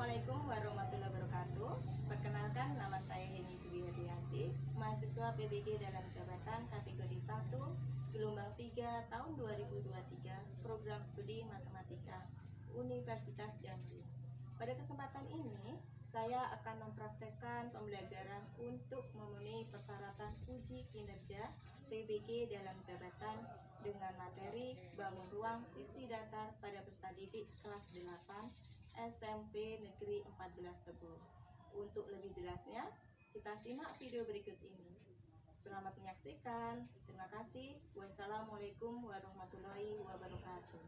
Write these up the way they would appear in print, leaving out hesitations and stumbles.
Assalamualaikum warahmatullahi wabarakatuh. Perkenalkan, nama saya Heni Dwi Herianti, mahasiswa PBG dalam jabatan kategori 1, gelombang 3 tahun 2023, program studi matematika Universitas Jambi. Pada kesempatan ini, saya akan mempraktekkan pembelajaran untuk memenuhi persyaratan uji kinerja PBG dalam jabatan dengan materi bangun ruang sisi datar pada peserta didik kelas 8 SMP Negeri 14 Tebo. Untuk lebih jelasnya, kita simak video berikut ini. Selamat menyaksikan. Terima kasih. Wassalamualaikum warahmatullahi wabarakatuh.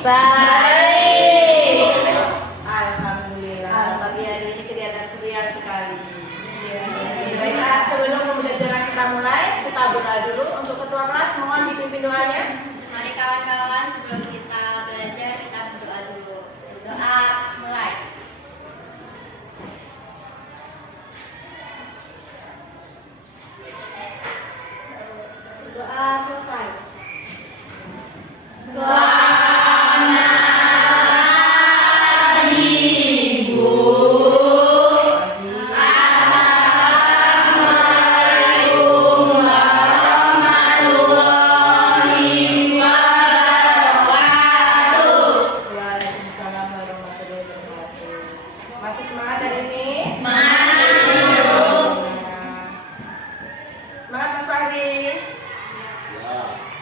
Baik. Alhamdulillah. Pagi hari ini kelihatan ceria sekali. Baiklah, sebelum pembelajaran kita mulai, kita berdoa dulu. Untuk ketua kelas, mohon dipimpin doanya. Mari kawan-kawan, sebelum kita belajar kita berdoa dulu. Doa mulai. Doa selesai. Masih semangat hari ini? Semangat Mas Fahri?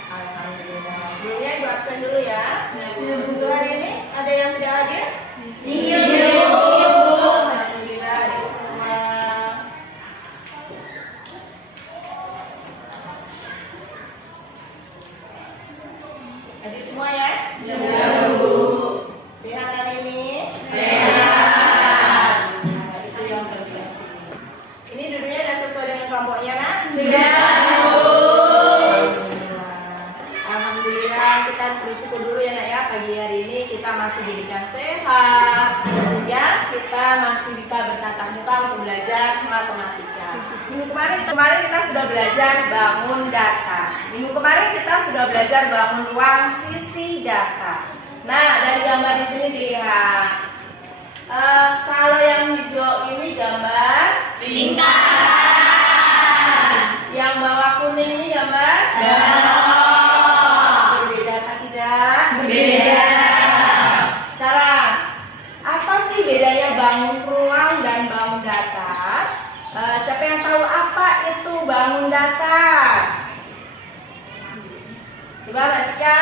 Alhamdulillah. Sebelumnya Ibu absen dulu ya. Untuk hari ini ada yang tidak hadir? Alhamdulillah hadir semua. Hadir semua ya? Sehat hari ini? Itu yang penting. Ini duduknya sudah sesuai dengan kelompoknya, Nak? Alhamdulillah, kita harus bersyukur dulu ya, Nak ya. Pagi hari ini kita masih diberikan sehat, sehingga kita masih bisa bertatap muka untuk belajar matematika. Minggu kemarin kita sudah belajar bangun data. Minggu kemarin kita sudah belajar bangun ruang sisi data. Nah, dari gambar di sini dilihat. Kalau yang hijau ini gambar lingkaran. Yang bawah kuning ini gambar berbeda apa tidak? Berbeda. Sekarang, apa sih bedanya bangun ruang dan bangun datar? Siapa yang tahu apa itu bangun datar? Coba baca.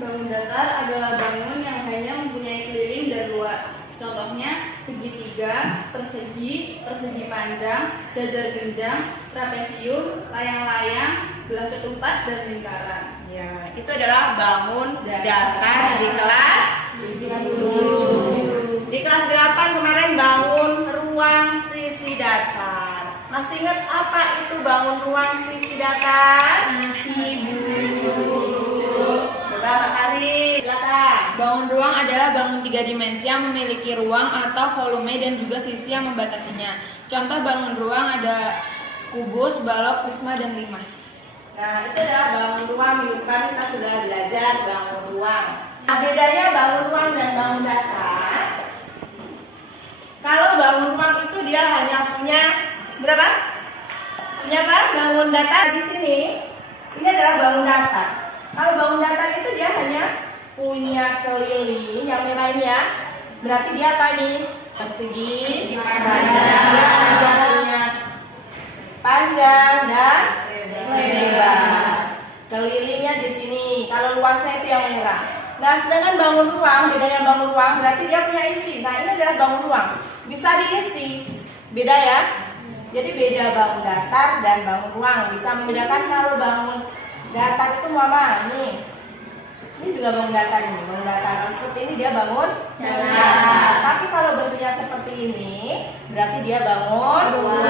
Bangun datar adalah bangun yang hanya mempunyai keliling dan luas. Contohnya segitiga, persegi, persegi panjang, jajar genjang, trapesium, layang-layang, belah ketupat, dan lingkaran. Ya, itu adalah bangun datar di kelas 7. Di kelas 8 kemarin bangun ruang sisi datar. Masih ingat apa itu bangun ruang sisi datar? Masih, Bu. Coba Pak Ari, silakan. Bangun ruang adalah bangun tiga dimensi yang memiliki ruang atau volume dan juga sisi yang membatasinya. Contoh bangun ruang ada kubus, balok, prisma, dan limas. Nah, itu adalah bangun ruang. Minggu depan kita sudah belajar bangun ruang. Nah, bedanya bangun ruang dan bangun datar. Kalau bangun ruang itu dia hanya punya berapa? Punya apa? Bangun datar di sini. Ini adalah bangun datar. Kalau bangun datar itu dia hanya punya keliling yang merah ini ya. Berarti dia apa nih? Persegi panjang. Dia punya panjang dan lebar. Kelilingnya di sini. Kalau luasnya itu yang merah. Nah, sedangkan bangun ruang, bedanya bangun ruang berarti dia punya isi. Nah, ini adalah bangun ruang. Bisa diisi. Beda ya? Jadi beda bangun datar dan bangun ruang. Bisa membedakan kalau bangun datar itu mama nih. Ini juga bangun datar nih. Bangun datar seperti ini dia bangun datar. Tapi kalau bentuknya seperti ini, berarti dia bangun ruang.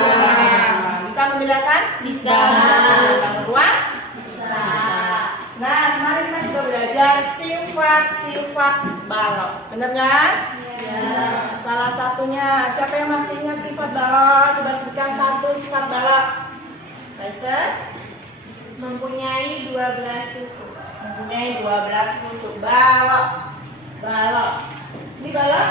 Bisa membedakan? Bisa. Bangun ruang? Bisa. Nah, kemarin kita sudah belajar sifat-sifat balok. Benar nggak? Ya. Salah satunya, siapa yang masih ingat sifat balok? Coba sebutkan satu sifat balok. Esther? Mempunyai 12 tusuk. Mempunyai 12 tusuk. Balok. Balok. Ini balok?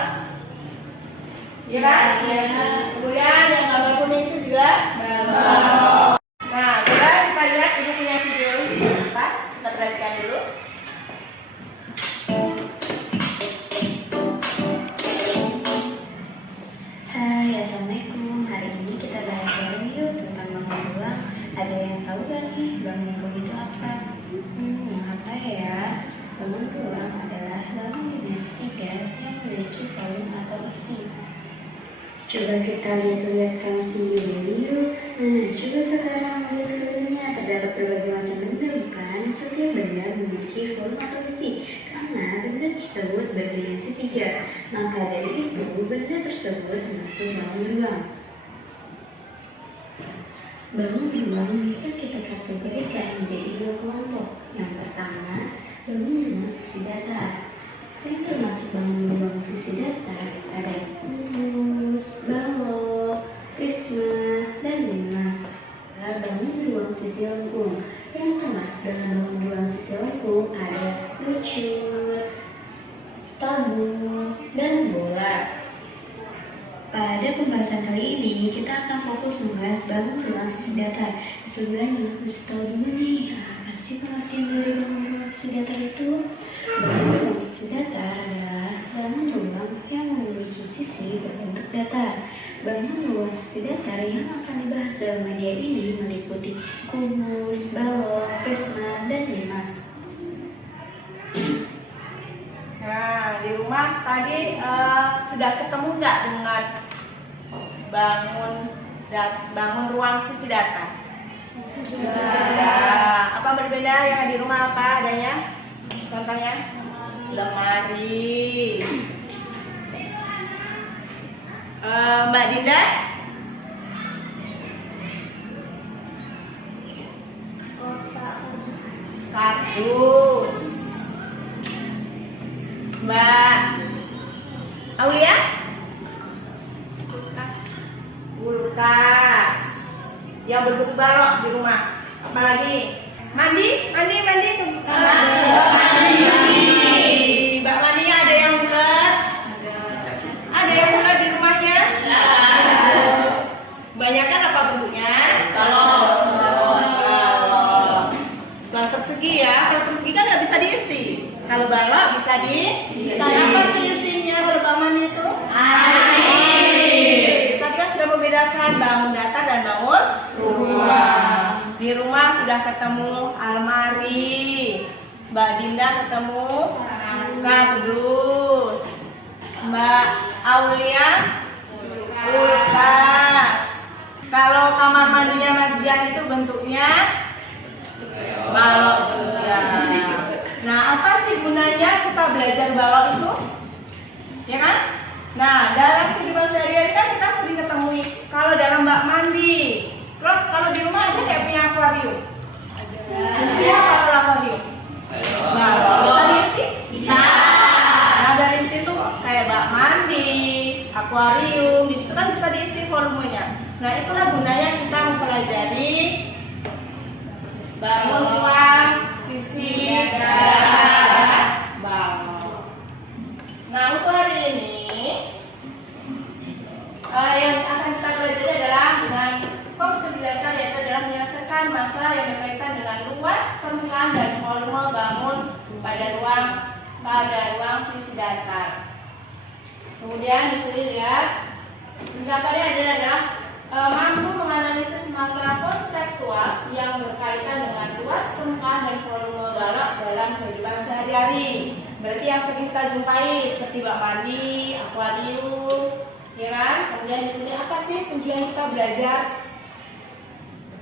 Iya kan? Iya. Kemudian yang gambar kuning itu juga balok. Nah, coba kita lihat ibu punya video ini apa? Kita perhatikan dulu. Hai, Assalamualaikum. Hari ini kita bahas bareng yuk tentang bangun ruang. Ada yang tahu gak nih bangun ruang itu apa? Apa ya? Bangun ruang adalah bangun dimensi 3 yang memiliki volume atau isi. Coba kita lihat-lihat kamu sendiri yuk. Coba sekarang lihat sekelilingnya. Terdapat berbagai macam benda, bukan? Setiap benda memiliki volume atau isi. Karena benda tersebut berdimensi 3. Maka dari itu, benda tersebut termasuk bangun ruang. Bangun ruang bisa kita kategorikan menjadi 2 kelompok. Yang pertama, bangun ruang sisi datar. Yang termasuk bangun ruang sisi datar ada kubus, balok, prisma, dan limas. Bangun ruang sisi lengkung. Yang termasuk dalam bangun ruang sisi lengkung ada kerucut, tabung, dan bola. Pada pembahasan kali ini kita akan fokus membahas bangun ruang sisi datar. Sebelum lanjut, mesti tahu dulu nih apa sih pengertian dari bangun ruang sisi datar itu? Bangun ruang sisi datar adalah bangun ruang yang memiliki sisi berbentuk datar. Bangun ruang sisi datar yang akan dibahas dalam media ini meliputi kubus, balok, prisma, dan limas. Nah, di rumah tadi sudah ketemu nggak dengan bangun ruang sisi datar? Sudah. Apa berbeda yang di rumah apa adanya? Contohnya lemari. Mbak Dinda? Kardus. Mbak Aulia? Kulkas. Yang berbentuk balok di rumah. Apalagi? Mandi. Mbak mandinya ada yang bulat? Ada yang bulat di rumahnya? Kebanyakan apa bentuknya? Balok. Bukan persegi ya. Kalau persegi kan nggak bisa diisi. Kalau balok bisa diisi. Apa sih isinya kalau Mbak mandi itu? Air. Tadi kan sudah membedakan bangun datar dan bangun ruang. Di rumah sudah ketemu almari. Mbak Dinda ketemu kardus. Mbak Aulia kulkas. Kalau kamar mandinya Mas Jian itu bentuknya balok juga. Nah, apa sih gunanya kita belajar balok itu? Ya kan? Nah, dalam kehidupan sehari-hari kan kita sering ketemui. Kalau dalam bak mandi, terus kalau di rumah ada kayak punya akuarium. Ada. Apa kalau akuarium? Balok. Bisa diisi? Bisa. Nah, dari situ kayak bak mandi, akuarium, di situ kan bisa diisi volumenya. Nah, itulah gunanya kita mempelajari bangun ruang sisi datar dan balok. Nah, untuk hari ini yang akan kita pelajari adalah dengan komputer biasa, yaitu adalah menyelesaikan masalah yang berkaitan dengan luas, permukaan, dan volume bangun pada ruang sisi datar. Kemudian di sini lihat indikatornya adalah mampu menganalisis masalah konseptual yang berkaitan dengan luas permukaan dan volume balok dalam kehidupan sehari-hari. Berarti yang sering kita jumpai seperti bak mandi, akuarium, ya kan? Kemudian di sini apa sih tujuan kita belajar?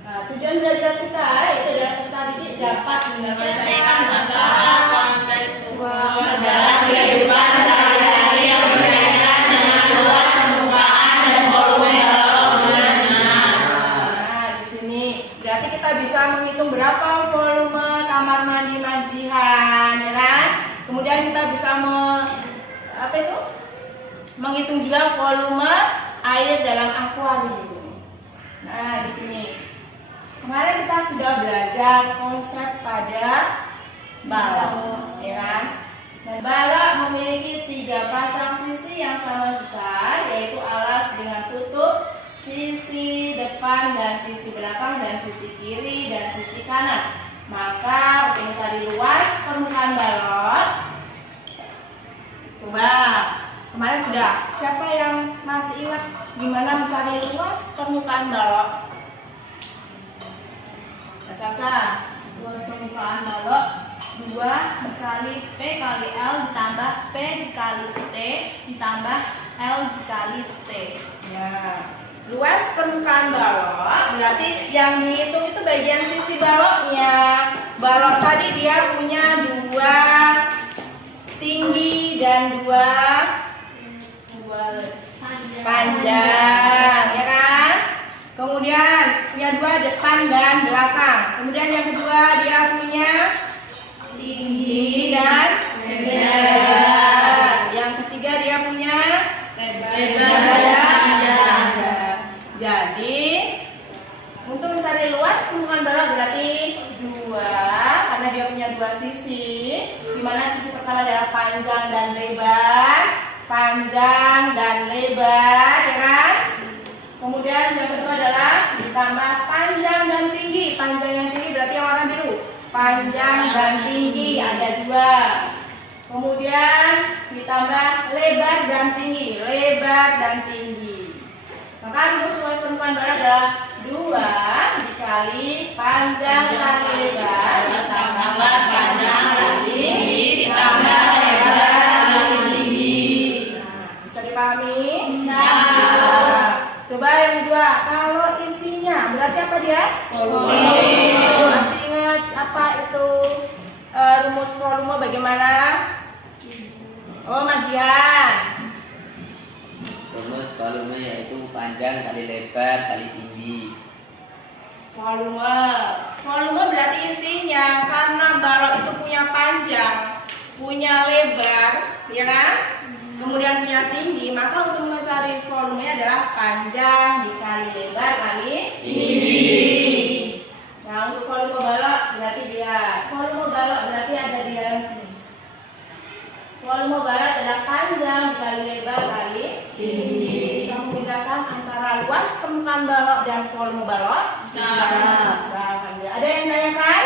Tujuan belajar kita yaitu adalah peserta didik dapat menyelesaikan masalah konseptual dalam kehidupan sehari-hari yang berkaitan dengan luas permukaan dan volume balok. Di sini berarti kita bisa menghitung berapa volume kamar mandi Marjihan, ya kan? Kemudian kita bisa menghitung juga volume air dalam akuarium. Nah, di sini kemarin kita sudah belajar konsep pada balok, ya kan? Dan balok memiliki 3 pasang sisi yang sama besar, yaitu alas dengan tutup, sisi depan dan sisi belakang, dan sisi kiri dan sisi kanan. Maka untuk mencari luas permukaan balok, coba kemarin sudah. Siapa yang masih ingat gimana mencari luas permukaan balok? Sasa. Luas permukaan balok 2 dikali P kali L ditambah P dikali T ditambah L dikali T. Ya. Luas permukaan balok berarti yang dihitung itu bagian sisi baloknya. Balok tadi dia punya 2 tinggi dan 2 panjang, ya kan? Kemudian punya 2 depan dan belakang. Kemudian yang kedua dia punya tinggi dan lebar. Yang ketiga dia punya lebar dan panjang. Jadi untuk mencari luas permukaan balok berarti 2 karena dia punya 2 sisi. Di mana sisi pertama adalah panjang dan lebar. Panjang dan lebar, ya kan? Kemudian yang kedua adalah ditambah panjang dan tinggi. Panjang yang tinggi berarti yang warna biru. Panjang dan tinggi ada 2. Kemudian ditambah lebar dan tinggi. Lebar dan tinggi. Maka rumus luas permukaan balok adalah 2 dikali panjang kali lebar ditambah panjang kali tinggi ditambah lebar kali tinggi. Bisa dipahami? Bisa. Coba yang kedua, kalau isinya berarti apa dia? Volume. Masih ingat apa itu rumus volume bagaimana? Oh, Mas Dian. Rumus volume yaitu panjang kali lebar kali tinggi. Volume berarti isinya, karena balok itu punya panjang, punya lebar, ya kan? Kemudian punya tinggi, maka untuk mencari volume adalah panjang dikali lebar kali tinggi. Nah, untuk volume balok berarti ada di dalam sini. Volume balok adalah panjang dikali lebar kali tinggi. Bisa membedakan antara luas permukaan balok dan volume balok? Bisa. Ada yang tanyakan?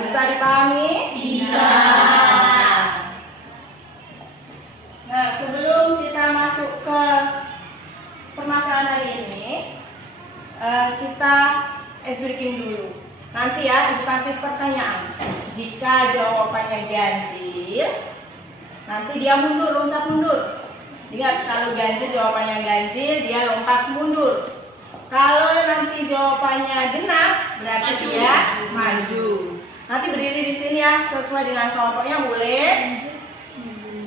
Bisa dipahami? Bisa. Nah, sebelum kita masuk ke permasalahan hari ini, kita ice breaking dulu. Nanti ya, Ibu kasih pertanyaan. Jika jawabannya ganjil, nanti dia mundur, loncat mundur. Ingat, kalau ganjil jawabannya ganjil, dia lompat mundur. Kalau nanti jawabannya genap, berarti dia maju. Nanti berdiri di sini ya, sesuai dengan kelompoknya boleh.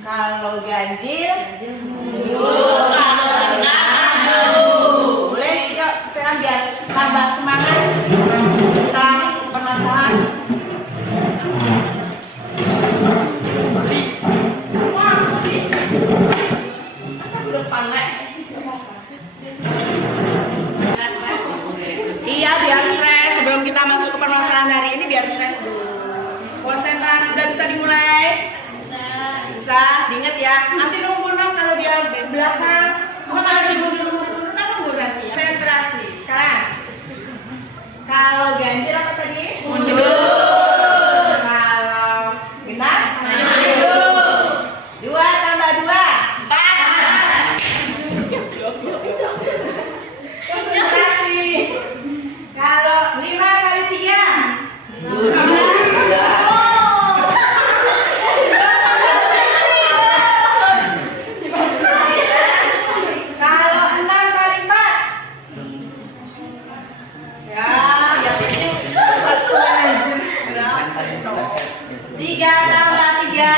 Kalau ganjil, mundur. Kalau genap, maju. Boleh? Yuk, saya biar tambah semangat. Kita permasalahan. Iya, biar fresh. Sebelum kita masuk ke permasalahan hari ini, biar fresh dulu. Konsentrasi sudah bisa dimulai? Bisa. Diingat ya. Nanti nunggu Mas kalau dia di belakang. Cuma kalau dia mundur kan nunggu nanti. Konsentrasi. Sekarang. Kalau ganjil apa tadi? Mundur. Kalau genap? Maju. 2 tambah 2. 4. ya.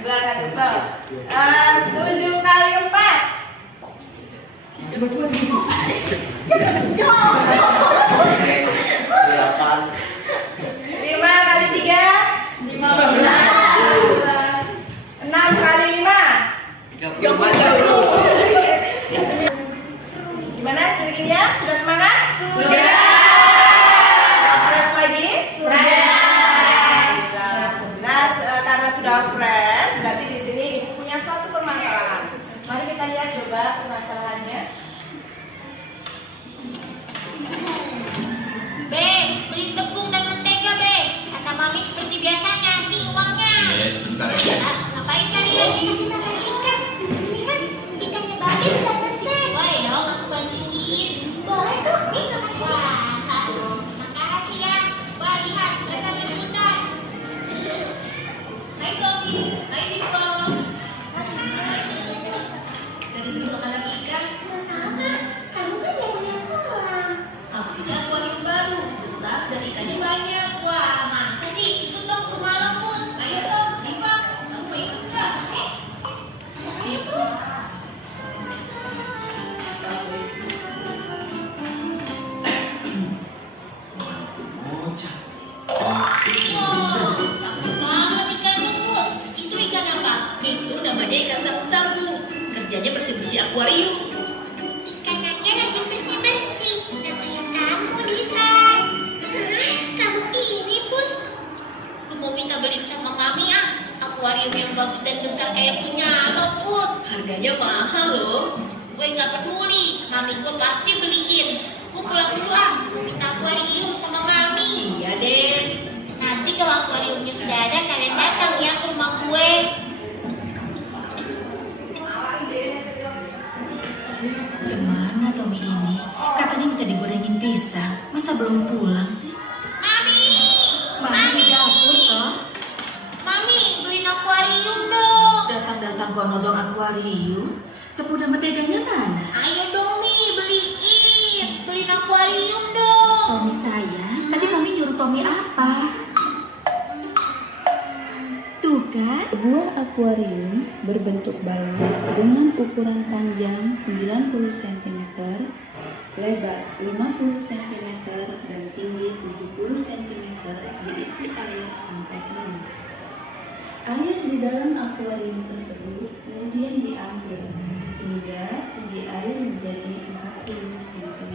Belakang kesel. 7 kali 4. 5 kali 3. 6 kali 5. 30. Gimana sedikitnya? Sudah semangat? Sudah. Fresh lagi? Nah, karena sudah fresh, berarti di sini ibu punya suatu permasalahan. Mari kita lihat coba permasalahannya. Be, beli tepung dan mentega, Be. Kata Mami seperti biasanya, nih uangnya. Sebentar ya. Ngapain kalian? Dikasih makan ikan. Lihat, ikannya Babi bisa besar. Boleh dong, aku bantuin. Boleh tuh, nih makan. Wah, makasih ya. Wah, lihat, mereka berputar. Hai Tommy, hai Diva. Dari beli makanan ikan. Apa? Kamu kan yang punya kolam. Aku punya akuarium baru, besar dan ikannya banyak. Wah, masa sih? Ikut dong ke rumah Lembut. Ayo Tom, Diva, kamu mau ikut nggak? Wow, takut banget ikan Lembut. Itu ikan apa? Itu namanya ikan sapu-sapu. Kerjanya bersih-bersih akuarium. Ikannya lagi bersih-bersih. Udah kayak kamu, Diva. Kamu ini, Pus. Aku mau minta beli sama Mami akuarium yang bagus dan besar kayak punya lo, Put. Harganya mahal loh. Gue nggak peduli. Mami gue pasti beliin. Gue pulang dulu minta akuarium sama Mami. Iya deh. Nanti kalau akuariumnya sudah ada, kalian datang ya ke rumah gue. Kemana Tommy ini? Katanya minta digorengin pisang. Masa belum pulang sih? Mami! Mami di dapur toh? Mami, beliin akuarium dong. Datang-datang kok nodong akuarium. Tepung dan menteganya mana? Ayo dong, Mi, beliin. Beliin akuarium dong. Tommy sayang, tadi Mami nyuruh Tommy apa? Tuh kan? Sebuah akuarium berbentuk balon dengan ukuran panjang 90 cm, lebar 50 cm, dan tinggi 70 cm diisi air sampai penuh. Air di dalam akuarium tersebut kemudian diambil hingga tinggi air menjadi 40 cm.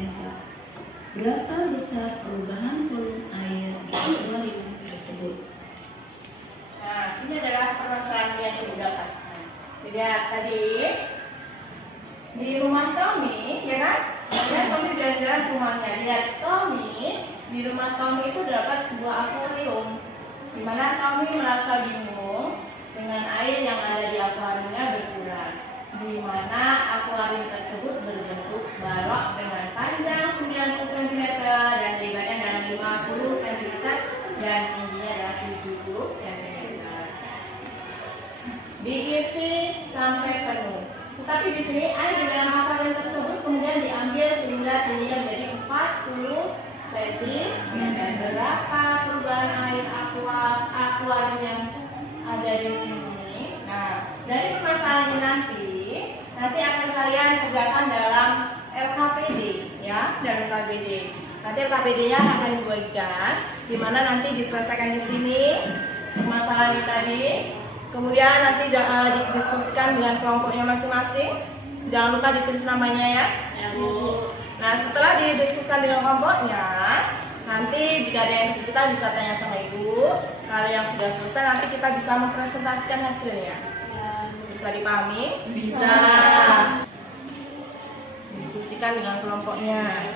Berapa besar perubahan volume air di akuarium tersebut? Nah, ini adalah permasalahan yang ibu dapatkan. Lihat tadi di rumah Tommy, ya kan? Lihat Tommy jalan-jalan ke rumahnya. Lihat Tommy, di rumah Tommy itu dapat sebuah akuarium, di mana Tommy merasa bingung dengan air yang ada di akuariumnya berkurang. Di mana akuarium tersebut berbentuk balok dengan panjang 90 cm dan lebarnya adalah 50 cm dan tingginya adalah 70 cm. Diisi sampai penuh. Tetapi di sini air di dalam akuarium tersebut kemudian diambil sehingga tingginya menjadi 40 cm. Berapa perubahan air akuarium yang ada di sini? Nah, dari permasalahan ini nanti akan kalian kerjakan dalam LKPD, ya, dalam LKPD. Nanti LKPD-nya akan dibagikan, di mana nanti diselesaikan di sini permasalahan tadi. Kemudian nanti didiskusikan dengan kelompoknya masing-masing. Jangan lupa ditulis namanya ya. Ya, Bu. Nah, setelah didiskusikan dengan kelompoknya, nanti jika ada yang kesulitan bisa tanya sama ibu. Kalau yang sudah selesai nanti kita bisa mempresentasikan hasilnya. Bisa dipahami? Bisa. Diskusikan dengan kelompoknya.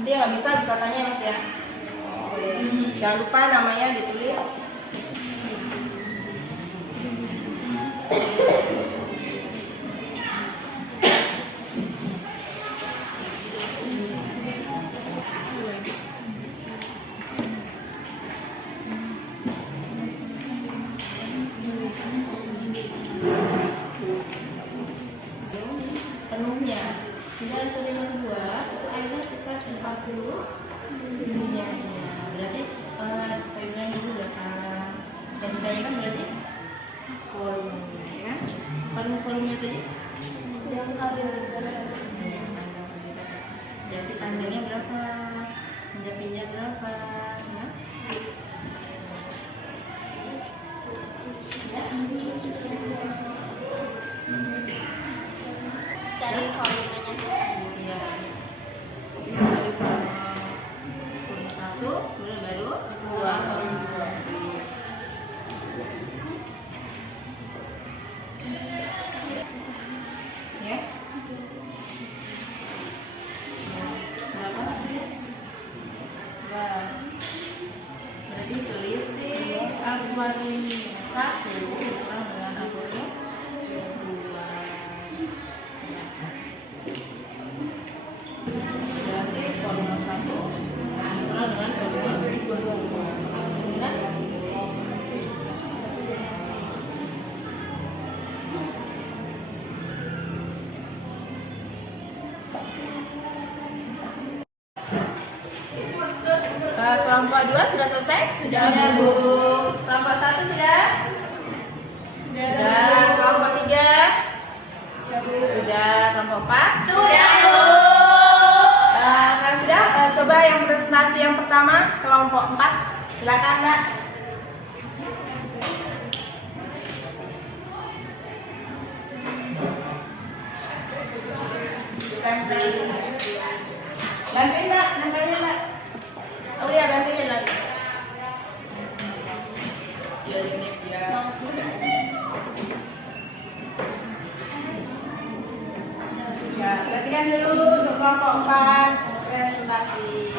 Nanti yang nggak bisa tanya Mas ya. Jangan lupa namanya ditulis. Iya, berarti timeline dulu berapa? Yang ditanyakan berarti volume, ya kan? Volume tadi? Yang kali Berarti panjangnya berapa? Menjadinya berapa? Ya? Cari volumenya. Iya. Dari volume 1, kemudian baru 2, volume 2. Ya. Berapa sih? Berarti selisih akuarium 1 kurang dengan akuarium 2. Berarti volume 1 kurang dengan volume 2. Kelompok 2 sudah selesai? Sudah, Bu. Kelompok 1 sudah? Sudah. Kelompok 3? Sudah. Kelompok 4? Sudah, Bu. Nah, sudah. Coba yang presentasi yang pertama, kelompok 4. Silakan, Mbak. Bantuin, Mbak. Nempelnya, Mbak. Oh iya, bantuin lagi. Ya, latihan dulu untuk kelompok 4 presentasi.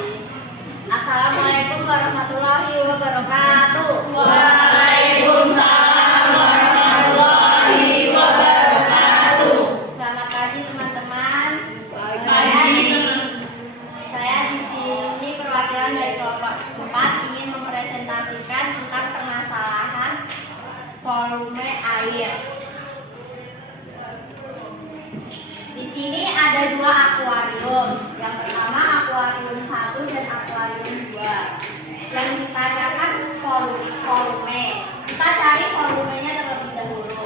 Assalamualaikum warahmatullahi wabarakatuh. Waalaikumsalam warahmatullahi wabarakatuh. Selamat pagi teman-teman. Pagi. Saya di sini perwakilan dari kelompok 4 ingin mempresentasikan tentang permasalahan volume air. Di sini ada 2 akuarium. Yang pertama akuarium 1 dan akuarium 2. Yang ditanyakan volume. Kita cari volumenya terlebih dahulu.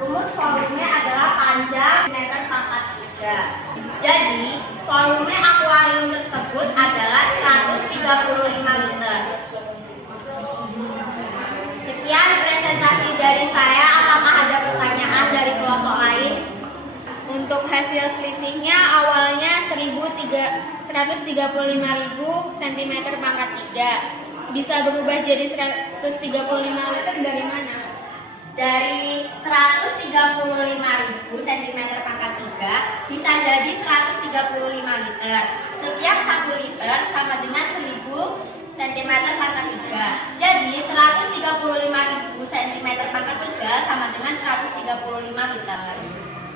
Rumus volume adalah panjang meter pangkat 3. Jadi, volume akuarium tersebut adalah 135 liter. Sekian presentasi dari saya. Apakah ada pertanyaan dari kelompok lain? Untuk hasil selisihnya awalnya 135.000 cm pangkat 3. Bisa berubah jadi 135 liter dari mana? Dari 135.000 cm pangkat 3 bisa jadi 135 liter. Setiap 1 liter sama dengan 1000 cm pangkat 3. Jadi 135.000 cm pangkat 3 sama dengan 135 liter.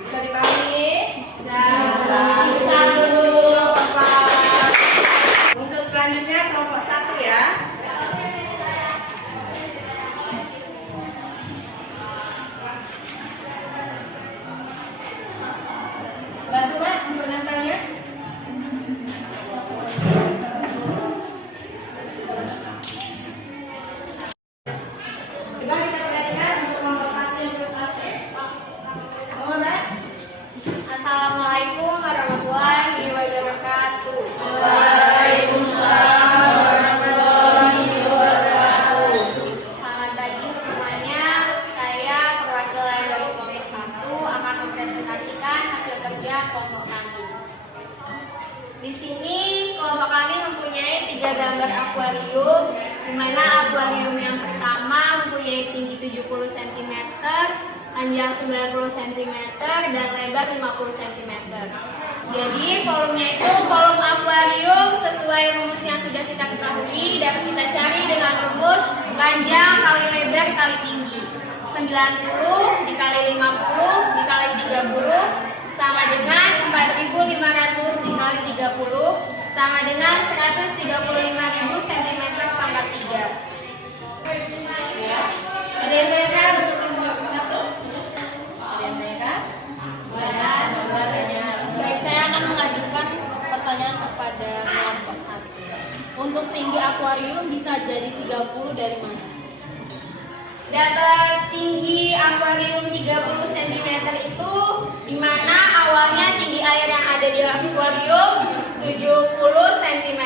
Bisa dipahami? Bisa dulu. Untuk selanjutnya kelompok 1 ya. Bantu, Mbak, untuk nempelnya. Coba kita perhatikan untuk kelompok 1 yang prestasi. Halo, Mbak. Assalamualaikum warahmatullahi wabarakatuh. Waalaikumsalam warahmatullahi wabarakatuh. Selamat pagi semuanya. Saya perwakilan dari kelompok 1 akan mempresentasikan hasil kerja kelompok kami. Di sini kelompok kami mempunyai 3 gambar akuarium, di mana akuarium yang pertama mempunyai tinggi 70 cm, panjang 90 cm, dan lebar 50 cm. Jadi volumenya itu volume akuarium sesuai rumus yang sudah kita ketahui dapat kita cari dengan rumus panjang kali lebar kali tinggi. 90 dikali 50 dikali 30 sama dengan 4.500 dikali 30 sama dengan 135.000 cm pangkat 3. Ya. Ada yang mereka untuk kelompok 1? Ada yang mereka? Ada. Baik, saya akan mengajukan pertanyaan kepada kelompok Untuk tinggi akuarium bisa jadi 30 dari mana? Data tinggi akuarium 30 cm itu di mana awalnya tinggi air yang ada di akuarium 70 cm.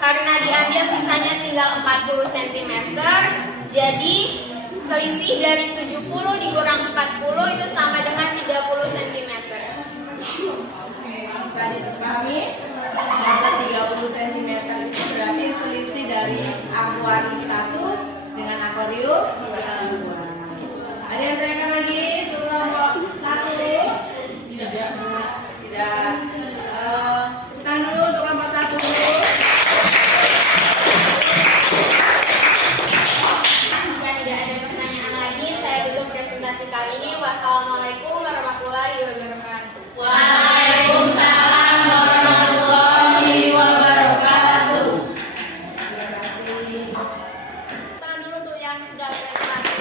Karena diambil sisanya tinggal 40 cm, jadi selisih dari 70 dikurang 40 itu sama dengan 30 cm. Bisa dipahami? Data 30 cm itu berarti selisih dari akuarium 1 dengan akuarium 2. Ada yang tanyakan lagi? Kelompok 1? Tidak. Kita dulu untuk kelompok 1 dulu. Jika tidak ada pertanyaan lagi, saya tutup presentasi kali ini. Wassalamualaikum warahmatullahi wabarakatuh. Waalaikumsalam warahmatullahi wabarakatuh. Tangan dulu untuk yang sudah prestasi.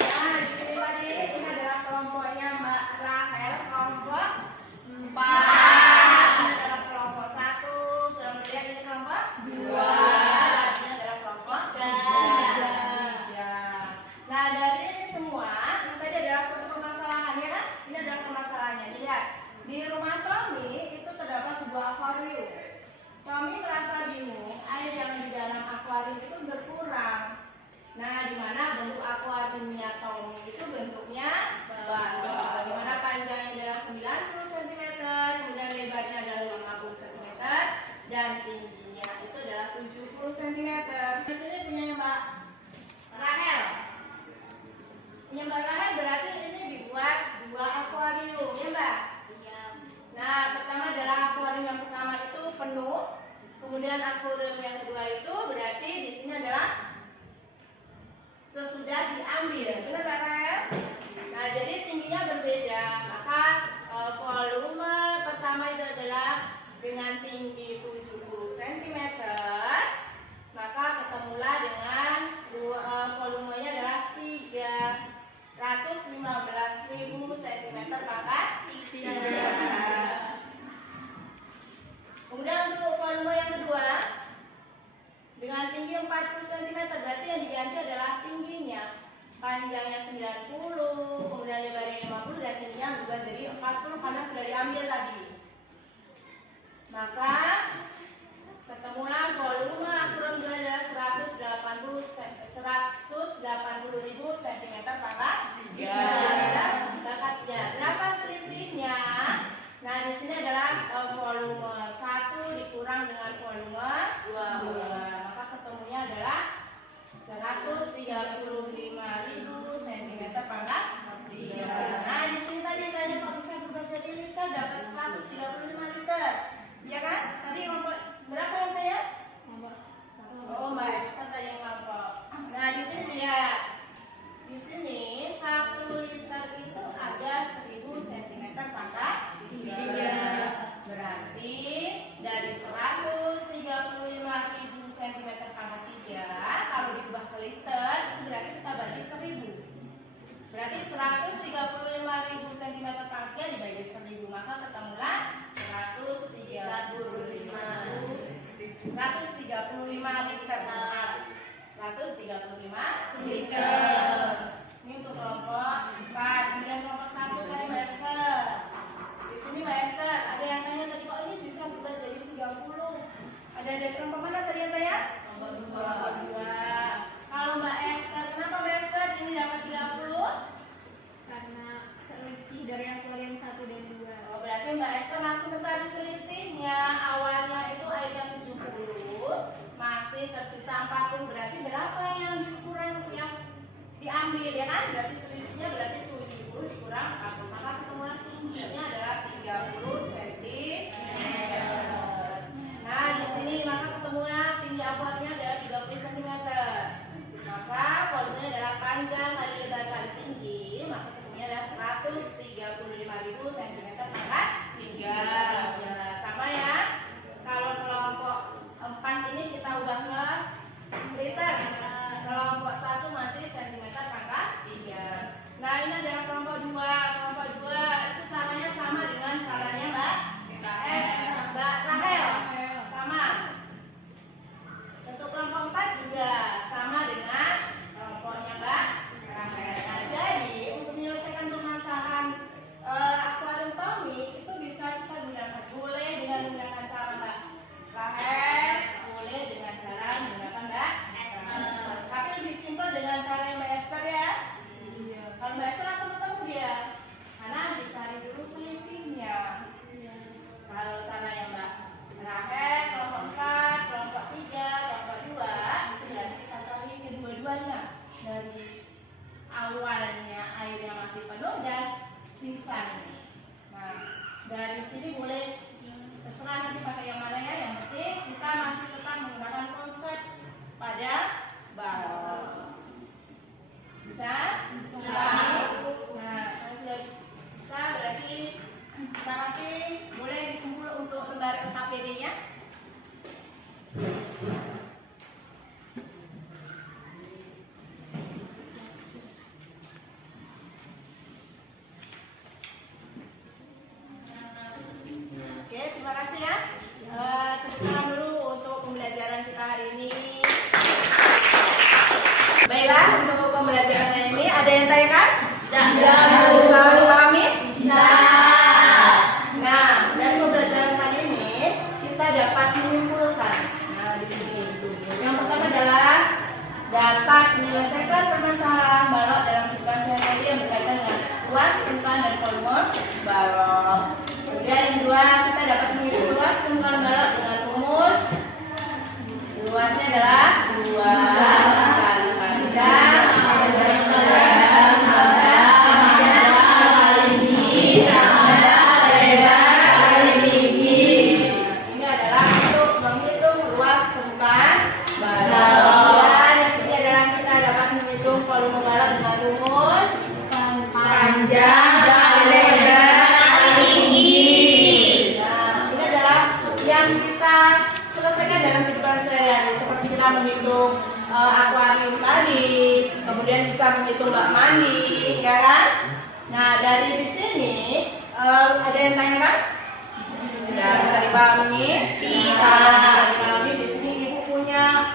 Nah, di sini tadi ini adalah kelompoknya Mbak Rahel, kelompok 4. Ini adalah kelompok 1, kemudian ini kelompok 2. Ini adalah kelompok 3. Nah, dari ini semua, ini tadi adalah suatu permasalahan, ya kan? Ini adalah permasalahannya. Lihat, di rumah Tommy itu terdapat sebuah akuarium. Tommy merasa bingung, air yang di dalam akuarium itu berkurang. Nah, di mana bentuk akuariumnya Tommy itu bentuknya bal, di mana panjangnya adalah 90 cm, kemudian lebarnya adalah 50 cm, dan tingginya itu adalah 70 cm. Di sini punya Mbak Rahel. Punya Mbak Rahel berarti ini dibuat 2 akuarium, ya Mbak? Nah, pertama adalah akuarium yang pertama itu penuh, kemudian akuarium yang kedua itu berarti di sini adalah sesudah diambil, benar Mbak Rahel? Nah, jadi tingginya berbeda, maka volume pertama itu adalah dengan tinggi 70 cm, maka ketemulah dengan volumenya adalah 315.000 cm pangkat 3. Kemudian untuk volume yang kedua dengan tinggi 40 cm, berarti yang diganti adalah tingginya. Panjangnya 90, kemudian lebarnya 50, dan tingginya juga dari 40 karena sudah diambil tadi. Maka ketemulah volume akuarium adalah 180.000 cm pangkat 3. Berapa selisihnya? Nah, di sini adalah volume 1 dikurang dengan volume 2. Maka ketemunya adalah 135.000 cm pangkat 3. Nah, di sini tadi tanya kok bisa berubah jadi liter, dapat 135 liter. Ya kan? Tadi kelompok berapa yang tanya? Oh, Mbak Esther tadi yang kelompok. Nah, di sini lihat. Di sini 1 liter itu ada 1000 cm pangkat 3. Berarti dari 135.000 cm pangkat 3 kalau diubah ke liter itu berarti kita bagi 1000. Berarti 135.000 cm pangkat 3 dibagi 1000, maka ketemulah 135 liter. 135 liter. Ini untuk kelompok 4. Kemudian kelompok 1 tadi Mbak Esther. Di sini Mbak Esther, ada yang tanya tadi kok ini bisa berubah jadi 30. Ada dari kelompok mana tadi yang tanya? Kelompok 2. Kalau Mbak Esther, kenapa Mbak Esther ini dapat 30? Karena selisih dari akuarium 1 dan 2. Oh, berarti Mbak Esther langsung mencari selisihnya. Awalnya itu airnya 70, masih tersisa 40. Berarti berapa yang dikurang, yang diambil, ya kan? Berarti selisihnya berarti 70 dikurang 40. Maka ketemuan tingginya adalah 30 cm. Nah, di sini maka ketemuan tinggi akuariumnya adalah 30 cm. Maka volumenya adalah panjang kali lebar kali tinggi, maka ketemunya adalah 135.000 cm pangkat 3. Ya, sama ya. Kalau kelompok 4 ini kita ubah ke liter. Kelompok 1 masih cm pangkat 3. Nah, ini Nah, dari sini boleh terserah nanti pakai yang mana ya. Yang penting kita masih tetap menggunakan konsep pada balok. Bisa? Bisa. Nah, kalau sudah bisa berarti kita kasih boleh dikumpul untuk lembar KPD-nya. Oke, terima kasih ya. Tepuk tangan dulu untuk pembelajaran kita hari ini. Baiklah, untuk pembelajaran hari ini ada yang tanyakan? Tidak. Bisa dipahami? Bisa. Nah, dari pembelajaran kali ini kita dapat menyimpulkan. Nah, di sini. Yang pertama adalah dapat menyelesaikan permasalahan balok dalam kehidupan sehari-hari yang berkaitan dengan luas, tingkat, dan volume balok. Kemudian yang kedua, kita dapat menghitung luas tingkat balok dengan rumus. Luasnya adalah 2 kali panjang ini adalah untuk menghitung luas permukaan balok. Dan yang ketiga adalah kita dapat menghitung volume balok dengan rumus panjang kali lebar kali tinggi. Nah, ini adalah yang kita selesaikan dalam kehidupan sehari-hari, seperti kita menghitung akuarium tadi, kemudian bisa menghitung bak mandi, ya kan? Nah, dari di sini ada yang tanyakan? Tidak bisa dipahami? Bisa dipahami. Di sini ibu punya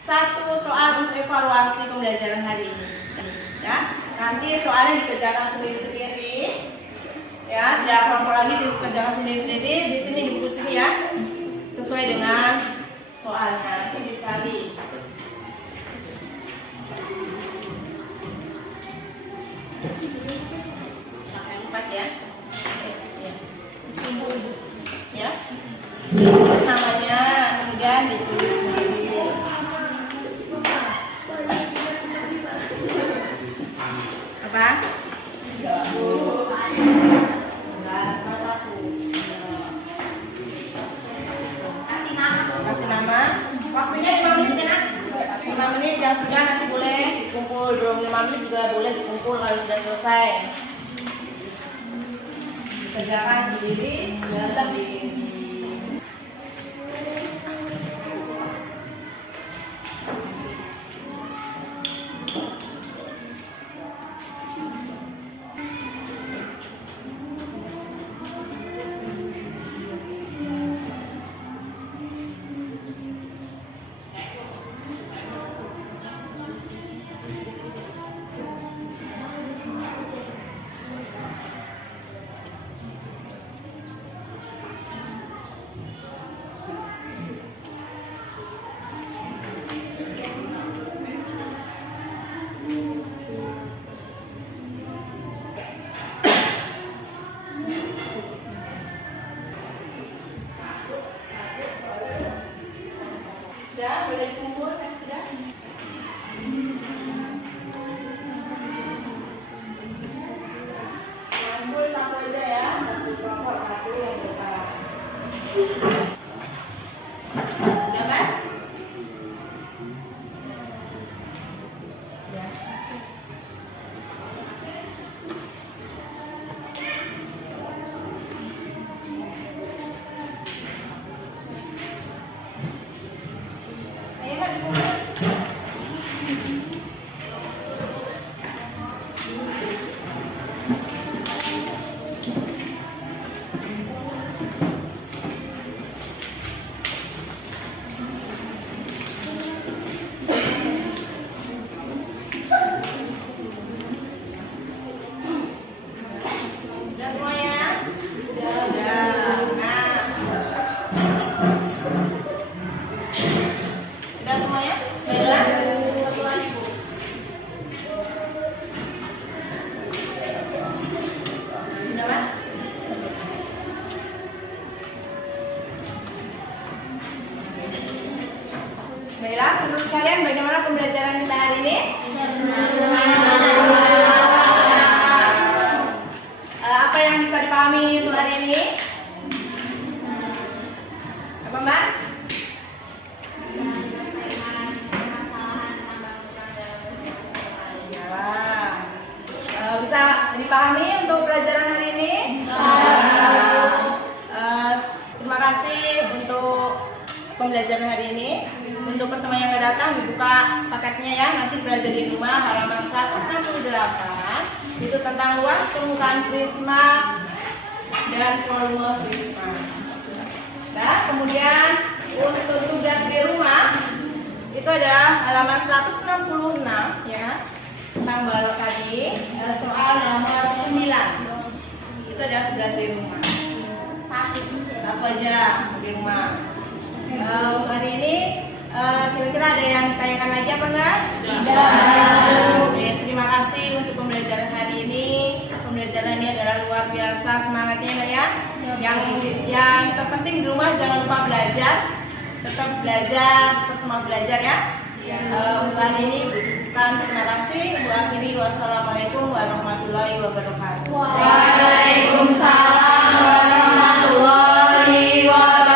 satu soal untuk evaluasi pembelajaran hari ini. Ya, nanti soalnya dikerjakan sendiri-sendiri. Ya, tidak kelompok lagi dikerjakan sendiri-sendiri. Di sini di buku sini ya, sesuai dengan soalnya. Nanti dicari. Pakai 4 ya. Ya. Terus namanya kemudian ditulis sendiri. Apa? 1. Kasih nama. Waktunya 5 menit ya nak? 5 menit yang sudah nanti boleh dikumpul. Belum 5 menit juga boleh dikumpul kalau sudah selesai. Kerjakan sendiri sendiri. Sudah, boleh dikumpul kan sudah? Kumpul satu aja ya, satu kelompok, satu yang berkala. Sudah kan? Ya. Ayo nak dikumpul. Sudah semuanya? Sudah. Nah. Sudah semuanya? Baiklah. Sudah mas? Baiklah, menurut kalian bagaimana pembelajaran kita hari ini? Apa yang bisa dipahami? dipahami untuk hari ini? Apa Mbak? Bisa dipahami untuk pelajaran hari ini? Terima kasih untuk pembelajaran hari ini. Untuk pertemuan yang akan datang dibuka paketnya ya. Nanti belajar di rumah halaman 168. Itu tentang luas permukaan prisma dan volume prisma. Nah, kemudian untuk tugas di rumah itu ada halaman 166 ya. Tentang balok tadi, soal nomor 9. Itu ada tugas di rumah. Satu aja di rumah. Untuk hari ini kira-kira ada yang tanyakan lagi apa enggak? Oke, terima kasih untuk pembelajaran hari ini. Pembelajaran ini adalah luar biasa semangatnya ya. Yang terpenting di rumah jangan lupa belajar. Tetap belajar, tetap semangat belajar ya. Untuk hari ini bercukupkan. Terima kasih. Wassalamualaikum warahmatullahi wabarakatuh. Waalaikumsalam warahmatullahi wabarakatuh.